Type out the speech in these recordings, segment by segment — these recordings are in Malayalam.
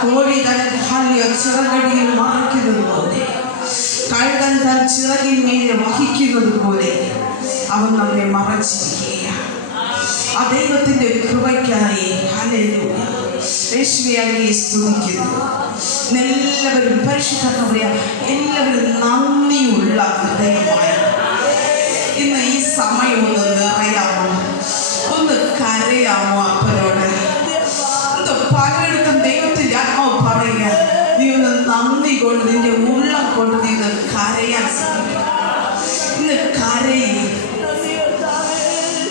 കോഴി തന്റെ ചിറകടിയിൽ മറയ്ക്കുന്നത് പോലെ, കഴുകൻ തൻ ചിറകിന്മേലെ വഹിക്കുന്നത് പോലെ അവൻ നമ്മെ മറച്ചിരിക്കുകയാണ്. ആ ദൈവത്തിന്റെ കൃപയ്ക്കായി ഹല്ലേലൂയ, യേശുവേ അങ്ങയെ സ്തുതിക്കുന്നു. എല്ലാവരും പരിശുദ്ധ പറയാ, എല്ലാവരും നന്ദിയുള്ള ഹൃദയമായ ഇന്ന് ഈ സമയം ഒന്ന് നിറയാമോ, ഒന്ന് കരയാമോ അപ്പനോട്? എന്തോ പലയിടത്തും ദൈവത്തിന്റെ ആത്മാവ് പറയുക, നീ ഒന്ന് നന്ദി കൊണ്ട് നിന്റെ ഉള്ളം കൊണ്ട് നീ ഒന്ന് കരയാൻ ശ്രമിക്കും. ഇന്ന് കരയും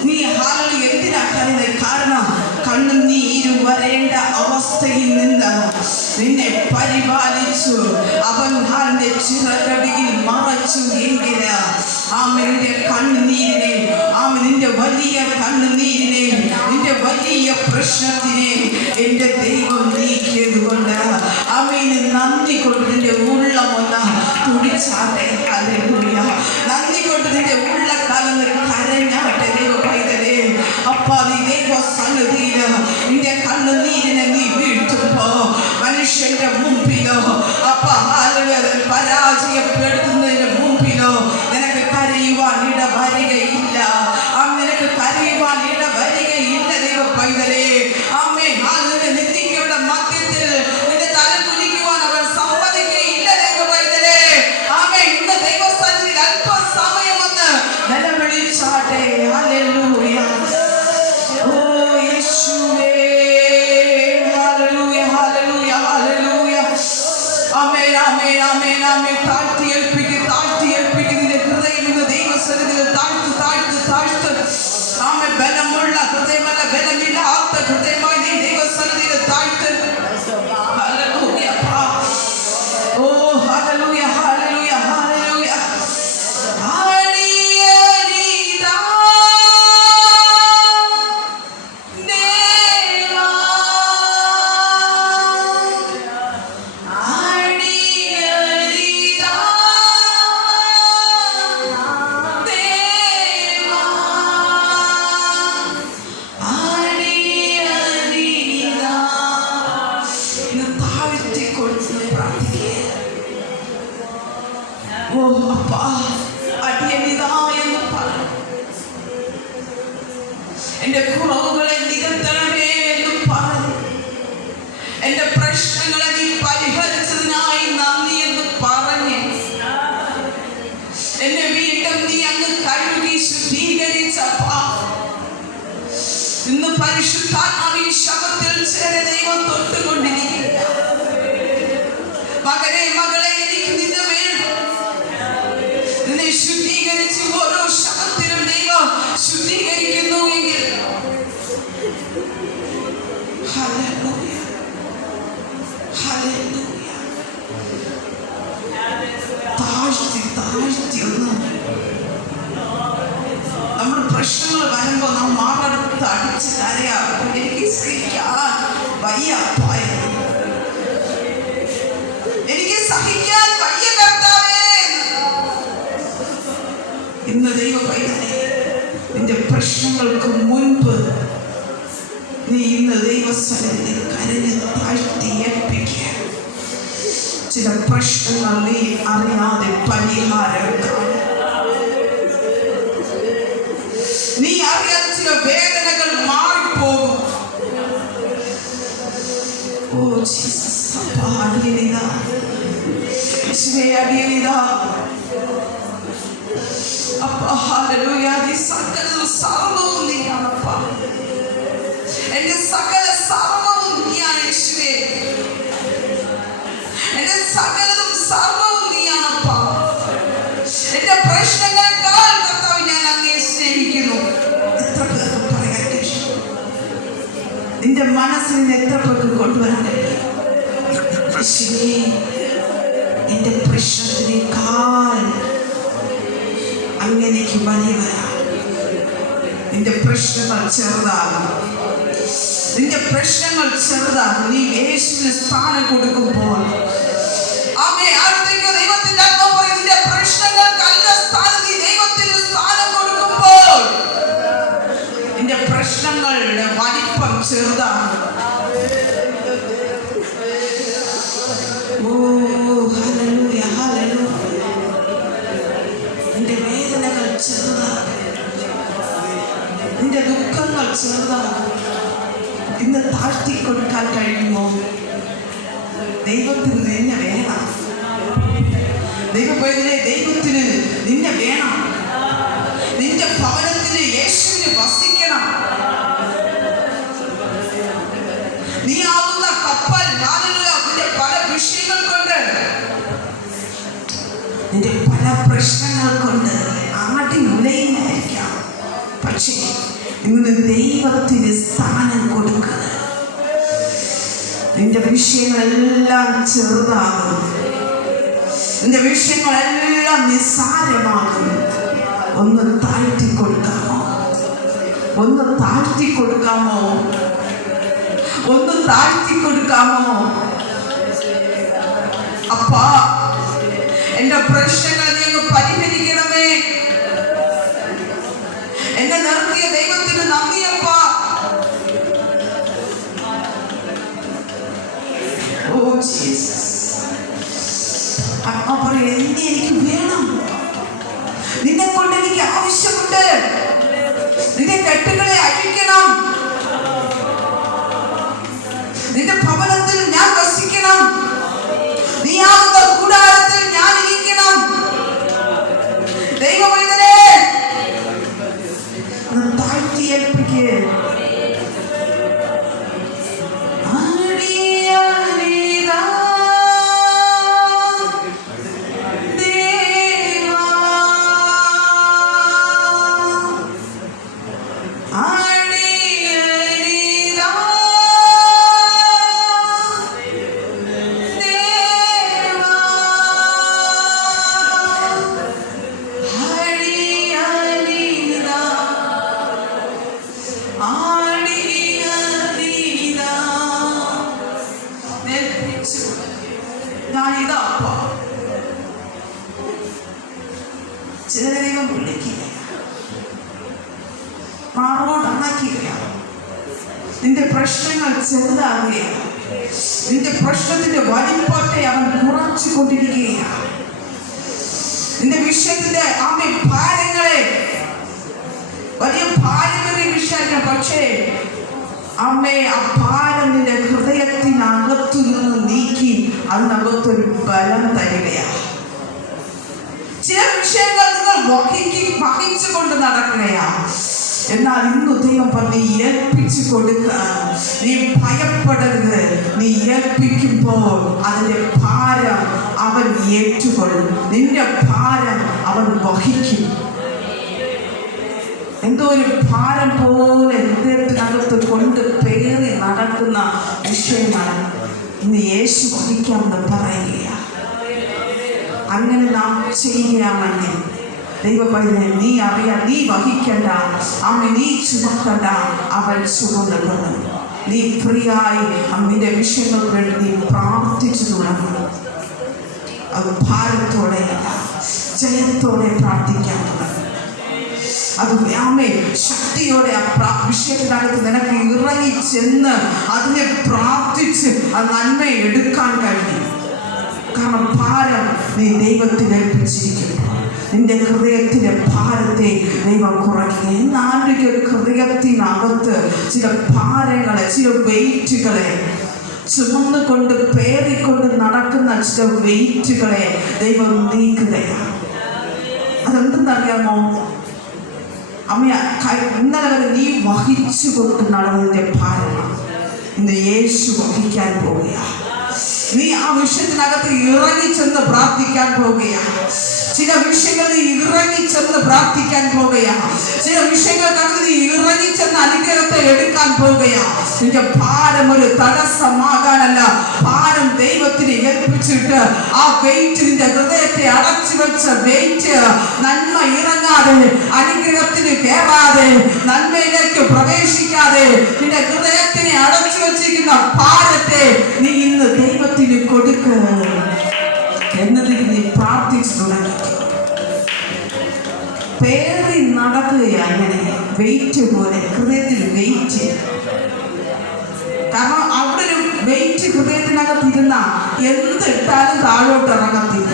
നീ. ഹാലലൂയ. എന്തിനാ കരയുന്നത്? കാരണം കണ്ണുനീര് വരേണ്ട അവസ്ഥയിൽ നിന്ന് നിന്നെ പരിപാലിച്ചു അവൻ ഹാലിന്റെ ചിറകടിയിൽ മറച്ചു എങ്കില് നിന്റെ കണ്ണുനീരിനെ, നിന്റെ വലിയ കണ്ണുനീരിനെ, നിന്റെ വലിയ പ്രശ്നത്തിനെ എന്റെ ദൈവം നീക്കിയത് കൊണ്ട് അവന് നന്ദി കൊണ്ട് നിന്റെ ഉള്ളമൊന്ന് തുടിച്ചാട്ടെ. ഹല്ലേലൂയ. നന്ദി കൊണ്ട് നിന്റെ ഉള്ളക്കാലം കരഞ്ഞാട്ടെ ദൈവ പൈതലേ. അപ്പാ നീ ദൈവ സന്നിധിയില് നിന്റെ കണ്ണുനീരിനെ നീ വീഴ്ത്തുമ്പോ മനുഷ്യന്റെ മുമ്പിലോ പരാജയപ്പെടുത്തുന്നതിന് മുമ്പിലോ നിനക്ക് കരയുവാൻ ഇട വരികയില്ല. നിനക്ക് കരയുവാൻ ഇട വരികയില്ല ദൈവ പൈതലേ. അമ്മേ നിത്യയുടെ മധ്യത്തിൽ നിന്റെ തല കുനിക്കുവാൻ അവൻ സമ്മതിക്കയില്ല ദൈവ പൈതലേ. അമ്മേ ഇന്ന് ദൈവസ്ഥാനത്തിൽ അല്പസമയം ഒന്ന് നിലവിളിച്ചാട്ടെ. ഹല്ലേലൂയ. ഓ യേശുവേ, ഹല്ലേലൂയ, ഹല്ലേലൂയ, ഹല്ലേലൂയ. ആമേൻ, ആമേൻ, ആമേൻ, ആമേൻ. താഴ്ത്തി ഏൽപ്പിക്ക് നിന്റെ ഹൃദയം ഇന്ന് ദൈവസന്നിധിയിൽ താഴ്ത്ത്. ആമേൻ. ബലമുള്ള ഹൃദയമല്ല, ബലമില്ലാത്ത ഹൃദയമായി നീ ദൈവസന്നിധിയിൽ താഴ്ത്ത്. ഹല്ലേലൂയ. ഓ ഹല്ലേലൂയ, ഹല്ലേലൂയ, ഹല്ലേലൂയ. എന്റെ കുറവുകളെ നികത്തണമേ എന്നും പറഞ്ഞു. എന്റെ പ്രശ്നങ്ങളെ നീ പരിഹരിച്ചതിനായി നന്ദി എന്ന് പറഞ്ഞ് എന്നെ വീണ്ടും നീ അങ്ങ് കഴുകി ശുദ്ധീകരിച്ചപ്പാ. ഇന്ന് പരിശുദ്ധാത്മാവിൻ ശബ്ദത്തിൽ ചില ദൈവം തൊട്ടുകൊണ്ടിരിക്കുക. മകനെ, മകളെ, എനിക്ക് നിന്നെ വേണം. നിന്നെ ശുദ്ധീകരിച്ച് ഓരോ ശബ്ദത്തിലും ദൈവം ശുദ്ധീകരിക്കുന്നു എങ്കിൽ ഹല്ലേലൂയ, ഹല്ലേലൂയ. താഴ്ത്തി ഒന്ന് നമ്മുടെ പ്രശ്നങ്ങൾ വരുമ്പോ നാം മാറെടുത്ത് അടിച്ച് കരയാ. എനിക്ക് സഹിക്കാൻ വയ്യ, എനിക്ക് സഹിക്കാൻ വയ്യ കർത്താവേ. ഇന്ന് ദൈവ പൈതലേ, നിന്റെ പ്രശ്നങ്ങൾക്ക് മുൻപ് നീ ഇന്ന് ദൈവസന്നിധിയിൽ കരഞ്ഞ് താഴ്ത്തി ഏൽപ്പിക്കുക. ചില പ്രശ്നങ്ങൾ നീ അറിയാതെ പരിഹാരം കാണും. നീ അറിയാതെ ചില വേദനകൾ മാറിപ്പോകും. ഓ ജീസസ്, അടിയനിതാ യേശുവേ, അടിയനിതാ അപ്പാ. ഹല്ലേലൂയ. നീ സകലവും സർവ്വവും നീയാണപ്പാ. എന്റെ സകല സർവ്വവും നീയാണ് യേശുവേ. എന്റെ സകലതും സർവ്വവും നീയാണപ്പാ. എന്റെ പ്രശ്നങ്ങളെക്കാൾ കർത്താവ് ഞാൻ അങ്ങയെ സ്നേഹിക്കുന്നു. എത്ര പേർക്ക് പറയാൻ കഴിയും? നിന്റെ മനസ്സിൽ എത്ര പേർക്ക് കൊണ്ടുവരാൻ കഴിയും? യേശുവേ, എന്റെ പ്രശ്നത്തിനേക്കാൾ അങ്ങനെക്ക് വലിയവരാണ്. നിന്റെ പ്രശ്നങ്ങൾ ചെറുതാകും. നിന്റെ പ്രശ്നങ്ങൾ ചെറുതാകും. നീ യേശുവിന് സ്ഥാനം കൊടുക്കുമ്പോൾ ദൈവത്തിന്റെ നിന്റെ പ്രശ്നങ്ങൾക്കല്ല സ്ഥാനം. നീ ദൈവത്തിന് സ്ഥാനം കൊടുക്കുമ്പോൾ നിന്റെ പ്രശ്നങ്ങളുടെ വലിപ്പം ചെറുതാകും. ദൈവത്തിന് നിന്നെ വേണം. ദൈവപൈതലേ, ദൈവത്തിന് നിന്നെ വേണം. നിന്റെ ഭവനത്തിന് യേശുവിന് വസിക്കണം. നീ ആവുന്ന കപ്പൽ നിന്റെ പല വിഷയങ്ങൾ കൊണ്ട്, നിന്റെ പല പ്രശ്നങ്ങൾ കൊണ്ട് ആടി ഉലയുന്നതായിരിക്കാം. പക്ഷേ ഇന്ന് ദൈവത്തിന് സ്ഥാനം കൊടുക്കുക. നിന്റെ വിഷയങ്ങളെല്ലാം ചെറുതാകും, നിന്റെ വിഷയങ്ങളെല്ലാം നിസ്സാരമാകും. ഒന്ന് താഴ്ത്തി കൊടുക്കാമോ? ഒന്ന് താഴ്ത്തി കൊടുക്കാമോ? ഒന്ന് താഴ്ത്തി കൊടുക്കാമോ? അപ്പാ, എന്റെ പ്രശ്നങ്ങൾ നീ അങ്ങ് പരിഹരിക്കണമേ. എന്നെ നിർത്തിയ ദൈവത്തിന് നന്ദിയപ്പാ. ഓ ജീസസ്, അമ്മ പറയും, എന്നെ എനിക്ക് വേണം. നിന്നെ കൊണ്ട് എനിക്ക് ആവശ്യമുണ്ട്. നിന്റെ കെട്ടുകളെ അഴിക്കണം. നിന്റെ ഭവനത്തിൽ ഞാൻ വസിക്കണം. നീ ആകുന്ന കൂടാരത്തിൽ ഞാൻ ഇരിക്കണം. ദൈവമൈതലേ, താഴ്ത്തി ഏൽപ്പിക്ക്. ചിലരെയും വിളിക്കുക, മാറോടണക്കുകയാണ്. നിന്റെ പ്രശ്നങ്ങൾ ചെറുതാകുകയാണ്. നിന്റെ പ്രശ്നത്തിന്റെ വലിപ്പത്തെ അവൻ കുറച്ചു കൊണ്ടിരിക്കുകയാണ്. നിന്റെ വിഷയത്തിന്റെ ഭാരങ്ങളെ വലിയ ഭാരമേറിയ വിഷയം, പക്ഷേ അമ്മേ, ആ ഭാരം നിന്റെ ഹൃദയത്തിനകത്തു നിന്ന് നീക്കി അതിനകത്തൊരു ബലം തരികയാണ്. ചില വിഷയങ്ങൾ നിങ്ങൾ വഹിച്ചുകൊണ്ട് നടക്കുകയാണ്. എന്നാൽ ഇന്ന് ദൈവം പറഞ്ഞ് ഏൽപ്പിച്ചു കൊടുക്കുക. നീ ഭയപ്പെടരുത്. നീ ഏൽപ്പിക്കുമ്പോൾ അതിന്റെ ഭാരം അവൻ ഏറ്റുകൊള്ളും. നിന്റെ ഭാരം അവൻ വഹിക്കും. എന്തോ ഒരു ഭാരം പോലെ ഹൃദയത്തിനകത്ത് കൊണ്ട് പേറി നടക്കുന്ന വിഷയമാണ് ഇന്ന് യേശു വഹിക്കാമെന്ന് പറയുക. അങ്ങനെ നാം ചെയ്യുകയാണെങ്കിൽ ദൈവപൈതലേ, നീ അറിയാൻ, നീ വഹിക്കണ്ട, അമ്മ നീ ചുമക്കണ്ട, അവൻ ചുമന്നുകൊള്ളും. നീ ഫ്രീയായി നിന്റെ വിഷയങ്ങൾക്ക് വേണ്ടി നീ പ്രാർത്ഥിച്ചു തുടങ്ങും. അത് ഭാരത്തോടെ ജയത്തോടെ പ്രാർത്ഥിക്കാൻ തുടങ്ങും. അത് അമ്മേ, ശക്തിയോടെ ആ വിഷയത്തിനകത്ത് നിനക്ക് ഇറങ്ങി ചെന്ന് അതിനെ പ്രാർത്ഥിച്ച് ആ നന്മ എടുക്കാൻ കഴിയും. കാരണം ഭാരം നീ ദൈവത്തിൽ ഏൽപ്പിച്ചിരിക്കുന്നു. നിന്റെ ഹൃദയത്തിലെ ഭാരത്തെ ദൈവം കുറയ്ക്കുക. എന്നാരുടെ ഹൃദയത്തിനകത്ത് ചില ഭാരങ്ങളെ, ചില വെയിറ്റുകളെ ചുമന്നുകൊണ്ട് പേറിക്കൊണ്ട് നടക്കുന്ന ചില വെയിറ്റുകളെ ദൈവം നീക്കുകയാണ്. അതെന്തെന്നറിയാമോ? അമ്മ, ഇന്നലെ വരെ നീ വഹിച്ചു കൊണ്ട് നടന്നതിന്റെ ഭാരമാണ് ഇന്ന് യേശു വഹിക്കാൻ പോവുകയാണ്. നീ ആ വിഷയത്തിനകത്ത് ഇറങ്ങിച്ചെന്ന് പ്രാർത്ഥിക്കാൻ പോവുകയാണ്. ചില വിഷയങ്ങൾ നീ ഇറങ്ങിച്ചെന്ന് പ്രാർത്ഥിക്കാൻ പോവുകയാണ്. ചില വിഷയങ്ങൾക്കകത്ത് നീ ഇറങ്ങിച്ചെന്ന് അനുഗ്രഹത്തെ എടുക്കാൻ പോവുകയാണ്. നിന്റെ ഭാരം ഒരു തടസ്സമാകാനല്ല, ഭാരം ദൈവത്തിന് ഏൽപ്പിച്ചിട്ട് ആ വെയിറ്റ്, നിന്റെ ഹൃദയത്തെ അടച്ചു വെച്ച വെയിറ്റ്, നന്മ ഇറങ്ങാതെ, അനുഗ്രഹത്തിന് കയറാതെ, നന്മയിലേക്ക് പ്രവേശിക്കാതെ നിന്റെ ഹൃദയത്തിനെ അടച്ചു വെച്ചിരിക്കുന്ന ഭാരത്തെ നീ ഇന്ന് ദൈവത്തിന് കൊടുക്കുക എന്നതിൽ നീ പ്രാർത്ഥിച്ചു തുടങ്ങി. പേറി നടക്കുകയാണ് അങ്ങനെ വെയിറ്റ് പോലെ, ഹൃദയത്തിൽ വെയിറ്റ്. കാരണം അവിടെ ഒരു വെയിറ്റ് ഹൃദയത്തിനകത്തിരുന്ന എന്തിട്ടാലും താഴോട്ട് ഇറങ്ങത്തില്ല.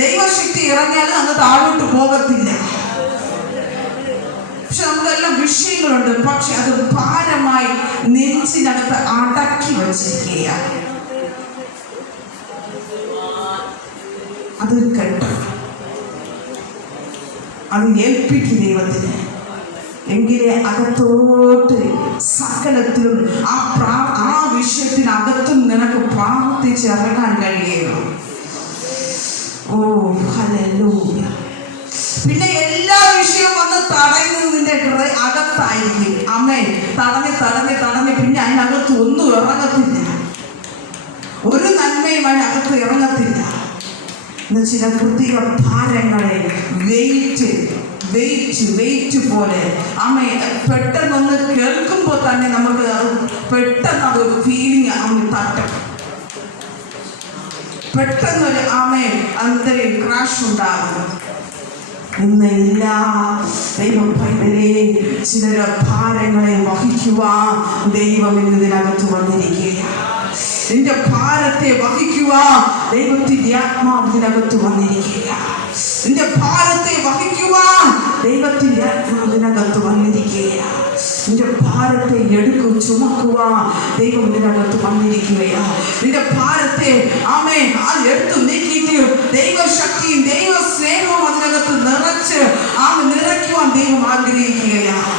ദൈവശക്തി ഇറങ്ങിയാലും അങ്ങ് താഴോട്ട് പോകത്തില്ല. പക്ഷെ നമുക്കെല്ലാം വിഷയങ്ങളുണ്ട്, പക്ഷെ അത് ഭാരമായി നെഞ്ചിനകത്ത് അടക്കി വച്ചിരിക്കുകയാണ്. അത് കേട്ട് അത് ഏൽപ്പിക്കും ദൈവത്തിന്. എങ്കിലേ അകത്തോട്ട് സകലത്തിലും ആ വിഷയത്തിനകത്തും നിനക്ക് പ്രാർത്ഥിച്ചിറങ്ങാൻ കഴിയുള്ളൂ. ഓ ഹല്ലേലൂയ. പിന്നെ എല്ലാ വിഷയവും വന്ന് തടയുന്നതിന്റെ അകത്തായിരിക്കും. അമ്മേ തടഞ്ഞ് പിന്നെ അതിനകത്ത് ഒന്നും ഇറങ്ങത്തില്ല. ഒരു നന്മയും അതിനകത്ത് ഇറങ്ങത്തില്ല. ചില പ്രത്യേക ഭാരങ്ങളെ വെയിറ്റ് പോലെ അമ്മ പെട്ടെന്നൊന്ന് കേൾക്കുമ്പോൾ തന്നെ നമുക്ക് പെട്ടെന്ന് അതൊരു ഫീലിംഗ് അമ്മ തട്ടും. പെട്ടെന്നൊരു അന്തരം ക്രാഷ് ഉണ്ടാകും. ഇന്ന് എല്ലാ ദൈവം പൈതലേ ചിലരുടെ ഭാരങ്ങളെ വഹിക്കുവാൻ ദൈവം ഇതിനകത്ത് വന്നിരിക്കുകയാണ്. നിന്റെ ഭാരത്തെ വഹിക്കുവാൻ ദൈവത്തിന്റെ ആത്മാവിനകത്ത് വന്നിരിക്കുകയാണ്. നിന്റെ ഭാരത്തെ വഹിക്കുവാൻ ദൈവത്തിന്റെ ആത്മാവിനകത്ത് വന്നിരിക്കുകയാണ്. നിന്റെ ഭാരത്തെ ചുമക്കുവാൻ ദൈവം ഇതിനകത്ത് വന്നിരിക്കുകയാണ്. നിന്റെ ഭാരത്തെ എടുത്തു നീക്കിയിട്ട് ദൈവശക്തിയും ദൈവ സ്നേഹവും അതിനകത്ത് നിറച്ച് നിറയ്ക്കുവാൻ ദൈവം ആഗ്രഹിക്കുകയാണ്.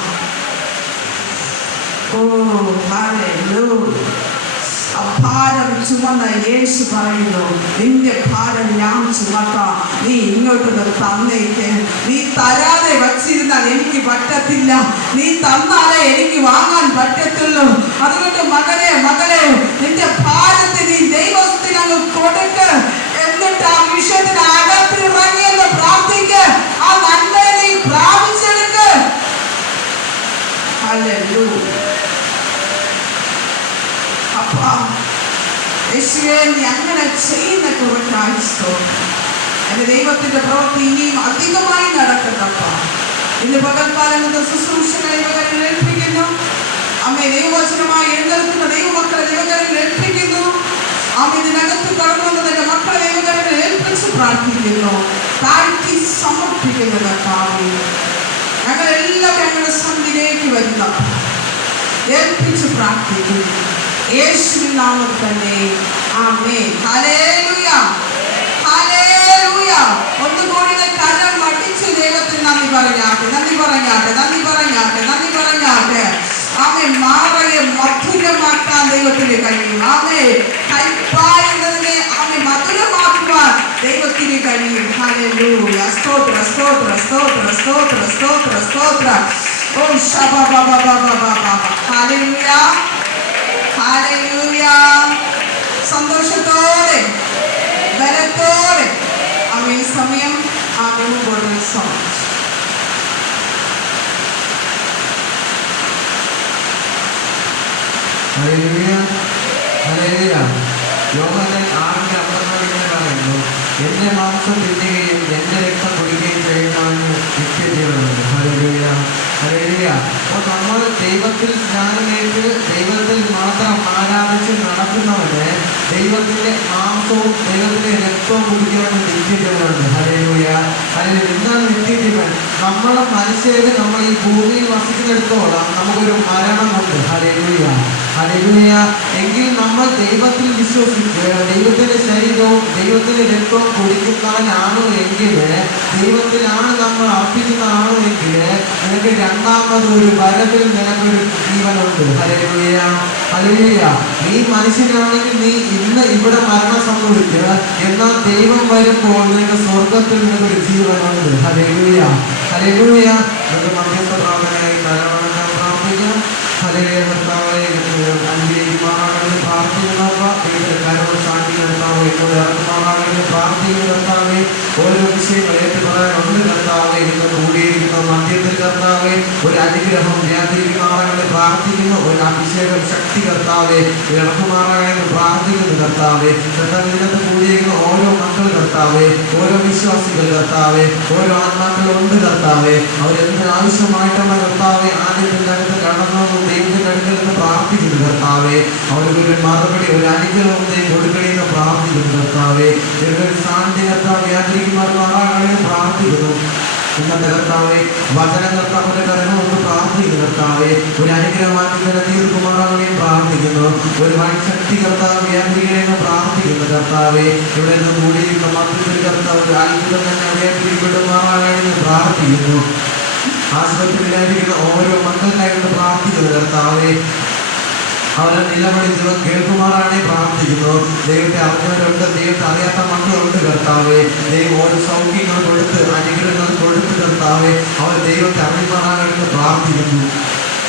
ഓ ഹല്ലേലൂയ. ഭാരം ചുമന്ന യേശു പറയുന്നു, നിന്റെ ഭാരം ഞാൻ ചുമക്കാം, നീ ഇങ്ങോട്ട് തന്നേക്ക്. നീ തരാതെ വച്ചിരുന്നാൽ എനിക്ക് പറ്റത്തില്ല, നീ തന്നാലേ എനിക്ക് വാങ്ങാൻ പറ്റത്തുള്ളൂ. അതുകൊണ്ട് മകളെ നിന്റെ ഭാരത്തെ നീ ദൈവത്തിന് അങ്ങ് കൊടുക്ക്. എന്നിട്ട് ആ വിഷയത്തിന് അകത്തിറങ്ങിയെന്ന് പ്രാർത്ഥിക്ക്. ആ നന്മയെ നീ പ്രാപിച്ചെടുക്ക്. ഹല്ലേലൂയ. അപ്പാ യേശുവേ, നീ അങ്ങനെ ചെയ്യുന്ന കുറക്കായി സ്തോത്രം. എന്റെ ദൈവത്തിന്റെ പ്രവൃത്തി ഇനിയും അധികമായി നടക്കട്ടപ്പ. ഇന്ന് പകൽക്കാലം ശുശ്രൂഷകളെ ദൈവകരങ്ങളിൽ ഏൽപ്പിക്കുന്നു. അമ്മയെ ദൈവവചനമായി എഴുന്നേൽക്കുന്ന ദൈവമക്കളെ ദൈവകരങ്ങളിൽ ഏൽപ്പിക്കുന്നു. ഇതിനകത്ത് കടന്നു വന്നതിന്റെ മക്കളെ ദൈവകരങ്ങളിൽ ഏൽപ്പിച്ച് പ്രാർത്ഥിക്കുന്നു, താഴ്ത്തി സമർപ്പിക്കുന്നു. കർത്താവേ, ഞങ്ങളെല്ലാം ഞങ്ങളുടെ സന്ധിയിലേക്ക് വരുന്ന ഏൽപ്പിച്ച് പ്രാർത്ഥിക്കുന്നു. യേശുവിൻ നാമത്തിൽ തന്നെ ആമേൻ. Hallelujah, hallelujah. ഒന്നുകൂടി കരം അടിച്ച് ദൈവത്തിന് നന്ദി പറഞ്ഞാട്ടെ. ആമേൻ. മാറയെ മധുരമാക്കാൻ ദൈവത്തിന് കഴിയും. ആമേൻ. കൈപ്പായുന്നതിനെ മധുരമാക്കുവാൻ ദൈവത്തിന് കഴിയും. ഹല്ലേലൂയ. സ്തോത്ര. ഓ ഹല്ലേലൂയ, ഹല്ലേലൂയ. സന്തോഷത്തോടെ ബലത്തോടെ ഈ സമയം മുമ്പോട്ട് സമയം യോഹന്നാൻ 6:54 പറയുന്നു, എന്റെ മാംസം തിന്നുകയും എന്റെ രക്തം കുടിക്കുകയും ചെയ്യുന്നവന് നിത്യജീവനുണ്ട്. Hallelujah, hallelujah. അപ്പോൾ നമ്മൾ ദൈവത്തിൽ സ്നാനമേറ്റ് ദൈവത്തിൽ മാത്രം ആരാധിച്ച് നടക്കുന്നവന് ദൈവത്തിന്റെ മാംസവും ദൈവത്തിന്റെ രക്തവും കുടിക്കുന്നവന് നിത്യജീവനുണ്ട്. Hallelujah, hallelujah. എന്താണ് നിത്യജീവൻ? നമ്മളെ മനുഷ്യര് നമ്മൾ ഈ ഭൂമിയിൽ വസിക്കുന്നിടത്തോളം നമുക്കൊരു മരണമുണ്ട്. Hallelujah, hallelujah. എങ്കിൽ നമ്മൾ ദൈവത്തിൽ വിശ്വസിച്ച് ദൈവത്തിന്റെ ശരീരവും ദൈവത്തിന്റെ രക്തവും കുടിക്കുന്നവനാണോ എങ്കിൽ, ദൈവത്തിലാണ് നമ്മൾ അർപ്പിക്കുന്നതാണോ എങ്കിൽ, നിനക്ക് രണ്ടാമതൊരു വരവിൽ നിനക്കൊരു ജീവനുണ്ട്. Hallelujah, hallelujah. നീ മനുഷ്യനാണെങ്കിൽ നീ ഇന്ന് ഇവിടെ മരണം സംഭവിക്കുക, എന്നാൽ ദൈവം വരുമ്പോൾ നിനക്ക് സ്വർഗത്തിൽ നിനക്കൊരു ജീവനുണ്ട്. Hallelujah, hallelujah. നിനക്ക് മധ്യസ്ഥ പ്രാർത്ഥനയായി തലവണക്കാൻ പ്രാർത്ഥിക്കാം. ഹല്ലേലൂയ. കർത്താവേ, അനുഗ്രഹിക്കുമാറാകണമെന്ന് പ്രാർത്ഥിക്കുന്നവ ദൈവത്തിന്റെ കരവും സാക്ഷി കർത്താവ് എന്നോട് ഇറങ്ങുമാറാകണമെന്ന് പ്രാർത്ഥിക്കുന്ന കർത്താവേ, ഓരോ വിഷയങ്ങൾ ഏറ്റുപറയാനുണ്ട് കർത്താവേ. ഇന്ന് കൂടിയിരിക്കുന്ന മധ്യത്തിൽ കർത്താവേ ഒരു അനുഗ്രഹം വ്യാപരിക്കുമാറാകണമെന്ന് പ്രാർത്ഥിക്കുന്നു. ഒരു അഭിഷേകം ശക്തി കർത്താവേ ഇറക്കുമാറാകണമെന്ന് പ്രാർത്ഥിക്കുന്നു കർത്താവേ. കർത്താവ് ഇതിനകത്ത് കൂടിയിരിക്കുന്ന ഓരോ മക്കൾ കർത്താവേ, ഓരോ വിശ്വാസികൾ കർത്താവേ, ഓരോ ആത്മാക്കളുണ്ട് കർത്താവേ. അവരെന്ത് ആവശ്യമായിട്ടുള്ള കർത്താവേ ആദ്യത്തിൻ്റെ അകത്ത് കടന്നു ദൈവത്തിന്റെ അടുക്കൽ നിന്ന് പ്രാർത്ഥിക്കുന്നു കർത്താവേ. അവർക്കൊരു മറുപടി ഒരു അനുഗ്രഹം കൊടുക്കണമെന്ന് പ്രാർത്ഥിക്കുന്നു കർത്താവേ. ഇവരൊരു സാന്നിധ്യ കർത്താവ് വ്യാപരിക്കുമാറാകണമെന്ന് പ്രാർത്ഥിക്കുന്നു. ഇന്നത്തെ കർത്താവേ വചന കർത്താവിന്റെ കരങ്ങളൊന്ന് പ്രാർത്ഥിക്കുന്നു കർത്താവേ. ഒരു അനുഗ്രഹമാക്കി തന്നെ തീർക്കുമാറാകണമെന്ന് പ്രാർത്ഥിക്കുന്നു. ഒരു വഴി ശക്തി കർത്താവ് വ്യാപരിക്കണമെന്ന് പ്രാർത്ഥിക്കുന്നു പ്രാർത്ഥിക്കുന്നു കർത്താവെ. ഇവിടെ നിന്ന് കൂടിയിരിക്കുന്ന മക്കൾ കർത്താവ് ഒരു അത്ഭുതം തന്നെ അവിടെ പിടിപെടുമാറാകണമെന്ന് പ്രാർത്ഥിക്കുന്നു. ആശുപത്രിയിലായിരിക്കുന്ന ഓരോ മക്കൾക്കായിട്ട് പ്രാർത്ഥിക്കുന്നു കർത്താവെ. അവരെ നിലവിളി ദൈവം കേൾക്കുമാറാണ് പ്രാർത്ഥിക്കുന്നു. ദൈവത്തെ അറിഞ്ഞവരുണ്ട്, ദൈവത്തെ അറിയാത്ത മക്കളുണ്ട് കർത്താവെ. ദൈവം ഓരോ സൗഖ്യങ്ങൾ കൊടുത്ത് അനുഗ്രഹങ്ങൾ കൊടുത്ത് കർത്താവെ അവർ ദൈവത്തെ അറിയുമാറാകണമെന്ന് പ്രാർത്ഥിക്കുന്നു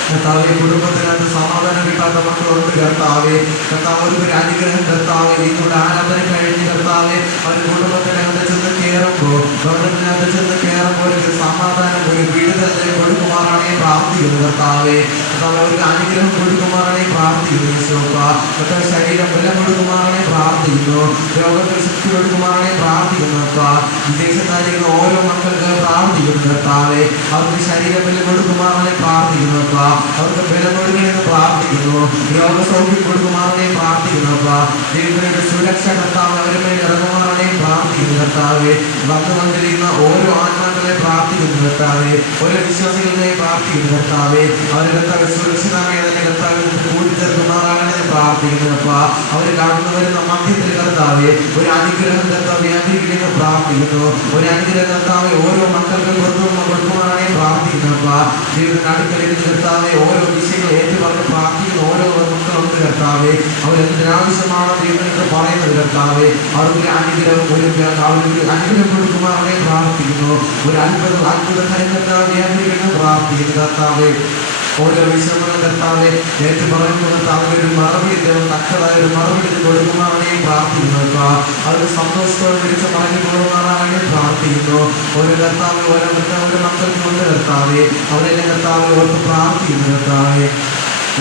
കർത്താവെ. കുടുംബത്തിനകത്ത് സമാധാനം കിട്ടാത്ത മക്കളുണ്ട് കർത്താവെ. കർത്താവ് ഒരു അനുഗ്രഹം കർത്താവെ ഇന്നിവിടെ ആരാധന കഴിഞ്ഞ് കർത്താവെ അവർ കുടുംബത്തിനകത്ത് ചെന്ന് കയറുമ്പോൾ ഗവൺമെന്റിനകത്ത് ചെന്ന് കയറുമ്പോൾ ഒരു സമാധാനം ഒരു വിടുതൽ കൊടുക്കുമാറാണേ പ്രാർത്ഥിക്കുന്നു കർത്താവെ. കർത്താവ് അവർക്ക് അനുഗ്രഹം കൊടുക്കുമാറാണേ പ്രാർത്ഥിക്കുന്നു ഈശോപ്പ. കർത്താവ് ശരീരം ബലം കൊടുക്കുമാറാണേ പ്രാർത്ഥിക്കുന്നു. രോഗത്തിൽ ശക്തി കൊടുക്കുമാറാണേ പ്രാർത്ഥിക്കുന്നു കർത്താവ്. വിദേശത്തായിരിക്കുന്ന ഓരോ മക്കൾക്ക് പ്രാർത്ഥിക്കുന്നു കർത്താവെ. അവർക്ക് ശരീരം ബലം കൊടുക്കുമാറാണേ പ്രാർത്ഥിക്കുന്നു കർത്താവ്. അവർക്ക് ബലം കൊടുക്കണമെന്ന് പ്രാർത്ഥിക്കുന്നു. രോഗസൗഖ്യം കൊടുക്കുമാറാണേ പ്രാർത്ഥിക്കുന്നു കർത്താവ്. ദൈവത്തിന്റെ സുരക്ഷ കർത്താവ് അവരുടെ മേൽ ഇറങ്ങുമാറാണേ പ്രാർത്ഥിക്കുന്നു കർത്താവെ. വന്നിരിക്കുന്ന ഓരോ ആത്മാക്കളെ പ്രാർത്ഥിക്കുന്നു കർത്താവെ. ഓരോ വിശ്വാസികളെ പ്രാർത്ഥിക്കുന്നു കർത്താവെ. അവരെ കർത്താവ് സുരക്ഷിതമായി തന്നെ കർത്താവ് കൂട്ടിച്ചേർക്കുമാറാകണേ പ്രാർത്ഥിക്കുന്നു കർത്താവ്. അവർ കടന്നു വരുന്ന മധ്യത്തിൽ കർത്താവെ ഒരു അനുഗ്രഹം കർത്താവ് അനുഗ്രഹിക്കുന്നു പ്രാർത്ഥിക്കുന്നു. ഒരു അനുഗ്രഹം കർത്താവ് ഓരോ മക്കൾക്കും കൊടുക്കുമാറാണേ പ്രാർത്ഥിക്കുന്നു കർത്താവ്. ദൈവത്തിന്റെ അടുക്കൽ കർത്താവെ ഓരോ വിഷയങ്ങൾ ഏറ്റുപറഞ്ഞ് പ്രാർത്ഥിക്കുന്ന ഓരോ മക്കളുണ്ട് കർത്താവെ. അവരെന്തിനാവശ്യമാണോ ദൈവത്തിന് പറയുന്നത് കർത്താവെ അവർക്ക് അനുഗ്രഹം അവർക്ക് അനുഗ്രഹം കൊടുക്കുമാറാണേ പ്രാർത്ഥിക്കുന്നു. ഒരു അത്ഭുതം കർത്താവെ അനുഗ്രഹിക്കുന്നു പ്രാർത്ഥിക്കുന്നു കർത്താവെ. ഓരോ വിഷയങ്ങളും കർത്താവെ ഏറ്റുപറയുന്ന കർത്താവ് ഒരു മറുപടി തക്കതായ ഒരു മറുപടി കൊടുക്കുമാറാണേ പ്രാർത്ഥിക്കുന്നു കർത്താവ്. അവർക്ക് സന്തോഷത്തോടെ വിളിച്ച് പറഞ്ഞു കൊടുക്കുമാറാണേ പ്രാർത്ഥിക്കുന്നു. ഓരോ കർത്താവ് ഓരോ മക്കൾക്ക് കൊണ്ട് കർത്താവെ അവരെല്ലാം കർത്താവ് ഓർത്ത് പ്രാർത്ഥിക്കുന്നു കർത്താവെ.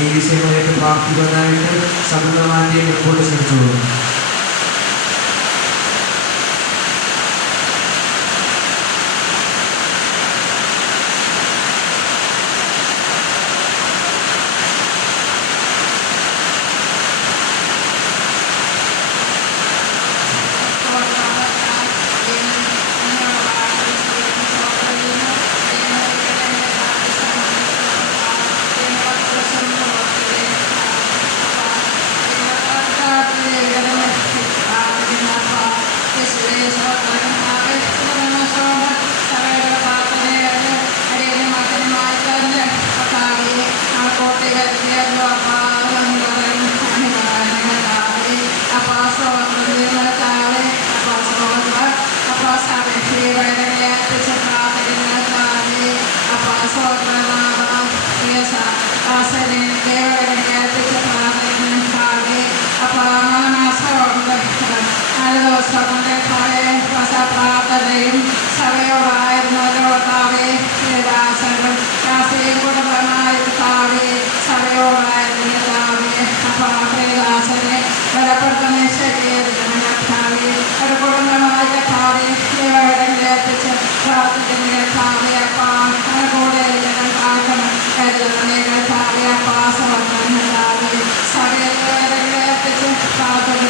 ഈ വിഷയങ്ങളേക്ക് പ്രാർത്ഥിക്കാനായിട്ട് ശബ്ദമാറ്റി റിപ്പോർട്ട് ക്ഷണിച്ചോളൂ. Father,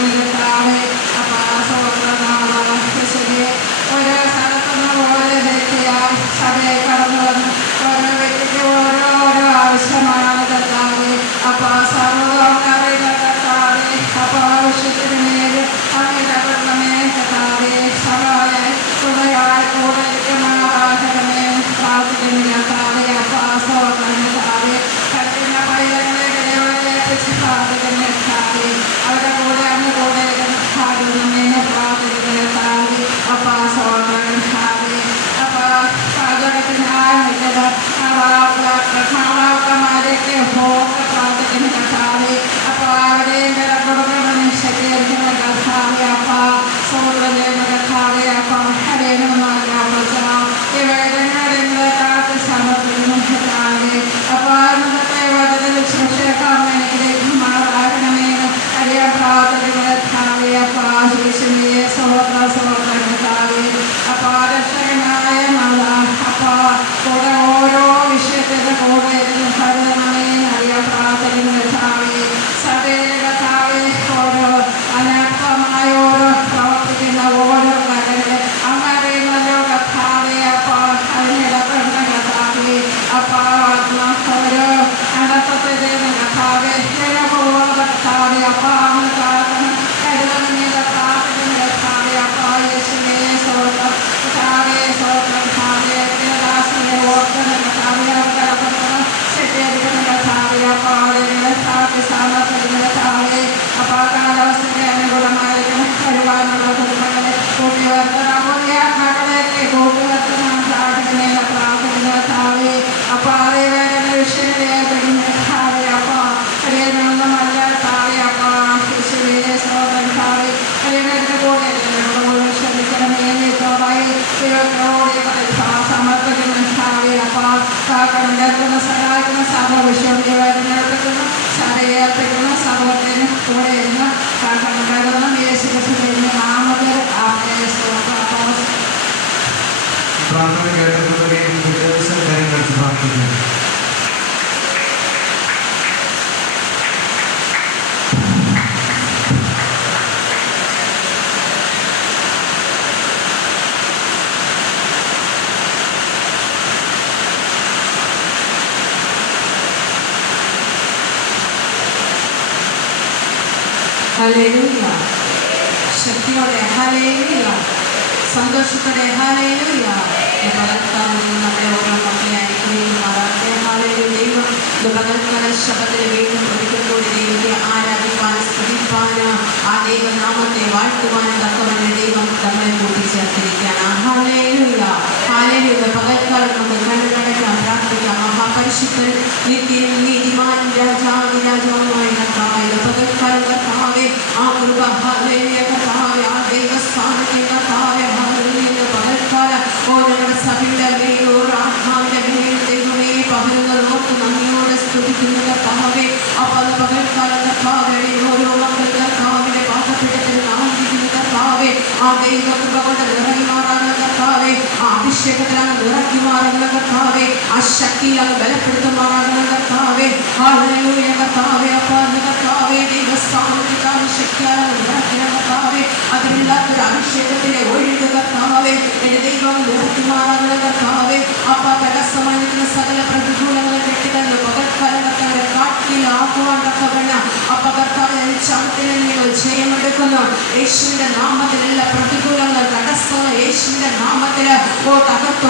നടത്തുന്ന സഹായിക്കുന്ന സഭ വിശ്വവിദ്യാലയത്തിനടുത്തുന്ന സഭയെ ഏൽപ്പിക്കുന്ന സമൂഹത്തിന് കൂടെ ഇരുന്ന് കണ്ടുകൊണ്ടും യേശുക്രിസ്തുവിന്റെ നാമത്തിൽ പ്രാർത്ഥന കേട്ടതുവരെയും ദിവസം കാര്യം കഴിച്ച് പ്രാർത്ഥിക്കുന്നു. ഹല്ലേലൂയ. ശക്തിയോടെ ഹല്ലേലൂയ. സന്തോഷത്തോടെ ഹല്ലേലൂയ. പകൽക്കാലം നമ്മുടെ ഓരോ മക്കളെ അനുഗ്രഹിക്കുമാറാകട്ടെ. ഹല്ലേലൂയ. ദൈവം പകൽക്കാല ശബ്ദത്തിൽ വീണ്ടും ഒരിക്കൽക്കൂടി ദൈവത്തെ ആരാധിപ്പാൻ സ്തുതിപ്പാൻ ആ ദൈവനാമത്തെ വാഴ്ത്തുവാനും തക്കവന്റെ ദൈവം നമ്മളെ കൂട്ടിച്ചേർത്തിരിക്കുകയാണ്. ഹല്ലേലൂയ. ഹല്ലേലൂയ. പകൽക്കാലം നമുക്ക് കണ്ണടയ്ക്കാൻ പ്രാർത്ഥിക്കാം. മഹാപരിശുദ്ധൻ നിത്യനും നീതിമാനും രാജാവിരാജാവുമായ കർത്താവേ, പകൽക്കാലം കർത്താവേ ആ കൃപ ഹല്ലേലൂയ കർത്താവേ ആ ദൈവസ്ഥാനത്തെ കർത്താവേ ഹല്ലേലൂയ പകൽക്കാലം ഞങ്ങളുടെ സഭയുടെ മേൽ ഓരോ ആത്മാവിന്റെ മേൽ ദൈവമേ പകരുന്നത് നോക്ക് നന്ദിയോടെ സ്തുതിക്കുന്ന കർത്താവേ അപ്പോൾ പകൽക്കാലം കർത്താവേ ഓരോ മക്കൾ കർത്താവിന്റെ പാദപീഠത്തിൽ ആനന്ദിക്കുന്ന കർത്താവേ ആ ദൈവ കൃപ കൊണ്ട് നിറയുമാറാകുന്ന കർത്താവേ ആ അഭിഷേകത്തിലാണ് നിറയ്ക്കുമാറാകുന്ന കർത്താവേ ആ ശക്തിയിലാണ് ബലപ്പെടുത്തുമാറാകുന്ന കർത്താവേ ഹല്ലേലൂയ കർത്താവേ അപ്പോൾ കർത്താവേ ദൈവസ്ഥാനത്തേക്കാണ് ശക്തിയാണ് നിറയ്ക്കുന്ന കർത്താവേ അതില്ലാത്തൊരു അഭിഷേകത്തിലെ ഒഴുക്ക് കർത്താവേ എന്റെ ദൈവം നിറയ്ക്കുമാറാകുന്ന കർത്താവേ അപ്പ തടസ്സമായി നിൽക്കുന്ന സകല പ്രതികൂലങ്ങളെ കെട്ടികളെ പകൽക്കാലം കർത്താവെ കാട്ടിലാക്കുവാൻ തക്കവണ്ണ അപ്പ കർത്താവെ ചാട്ടിനെ നിങ്ങൾ ജയമെടുക്കുന്നു യേശുവിന്റെ നാമത്തിലുള്ള പ്രതികൂലങ്ങൾ തടസ്സം യേശുവിന്റെ നാമത്തിൽ തകർത്തു